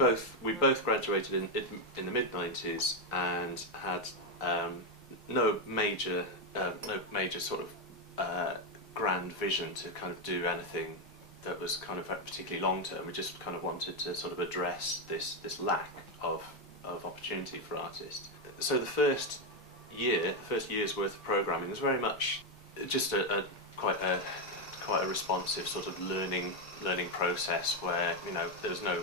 both graduated in the mid-90s and had no major sort of grand vision to kind of do anything that was kind of particularly long term. We just kind of wanted to sort of address this lack of opportunity for artists. So the first year's worth of programming was very much just quite a responsive sort of learning process where, you know, there was no,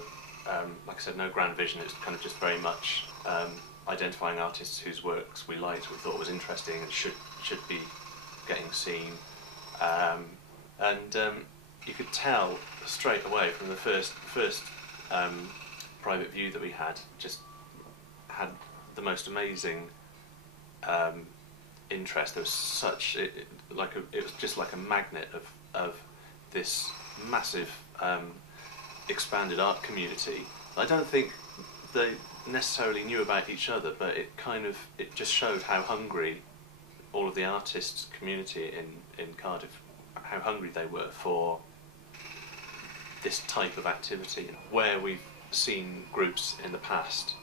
like I said, no grand vision. It was kind of just very much identifying artists whose works we liked, we thought was interesting and should be getting seen, and you could tell straight away from the first private view that we had, just had the most amazing interest. There was such it was just like a magnet of this massive expanded art community. I don't think they necessarily knew about each other, but it just showed how hungry all of the artists community in Cardiff, how hungry they were for this type of activity. Where we've seen groups in the past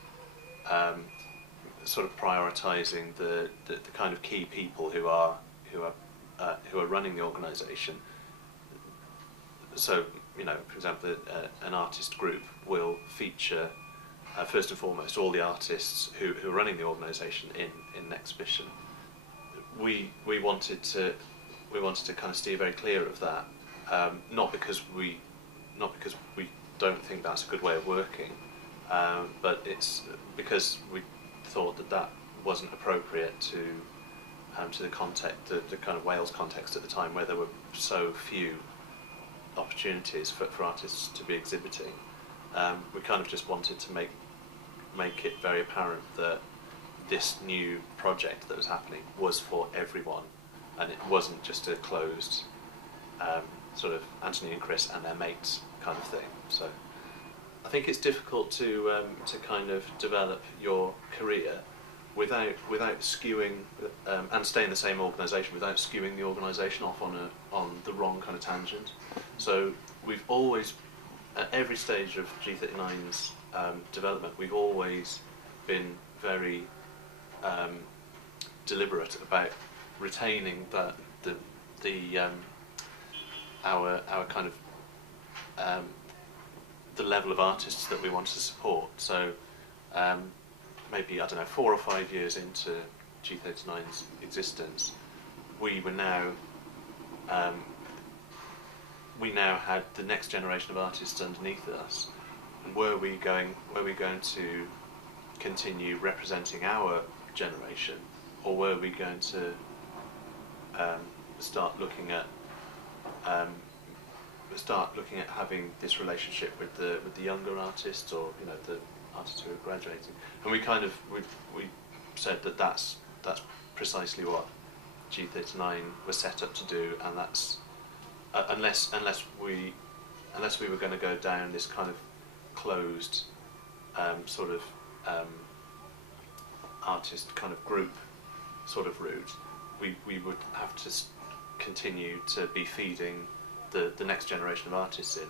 sort of prioritising the kind of key people who are running the organisation. So, you know, for example, an artist group will feature first and foremost all the artists who are running the organisation in an exhibition. We wanted to kind of steer very clear of that, not because we don't think that's a good way of working, but it's because we thought that wasn't appropriate to the context, the kind of Wales context at the time, where there were so few opportunities for artists to be exhibiting. We kind of just wanted to make it very apparent that this new project that was happening was for everyone, and it wasn't just a closed sort of Anthony and Chris and their mates kind of thing. So I think it's difficult to kind of develop your career without skewing and stay in the same organisation without skewing the organisation off on the wrong kind of tangent. So we've always, at every stage of G39's development, we've always been very deliberate about retaining our kind of the level of artists that we want to support. So maybe, I don't know, 4 or 5 years into G39's existence, we now had the next generation of artists underneath us. And were we going to continue representing our generation, or were we going to start looking at having this relationship with the younger artists, or, you know, the artists who are graduating? And we said that that's precisely what G39 was set up to do, and that's unless we were going to go down this kind of closed sort of artist kind of group sort of route, we would have to continue to be feeding the next generation of artists in.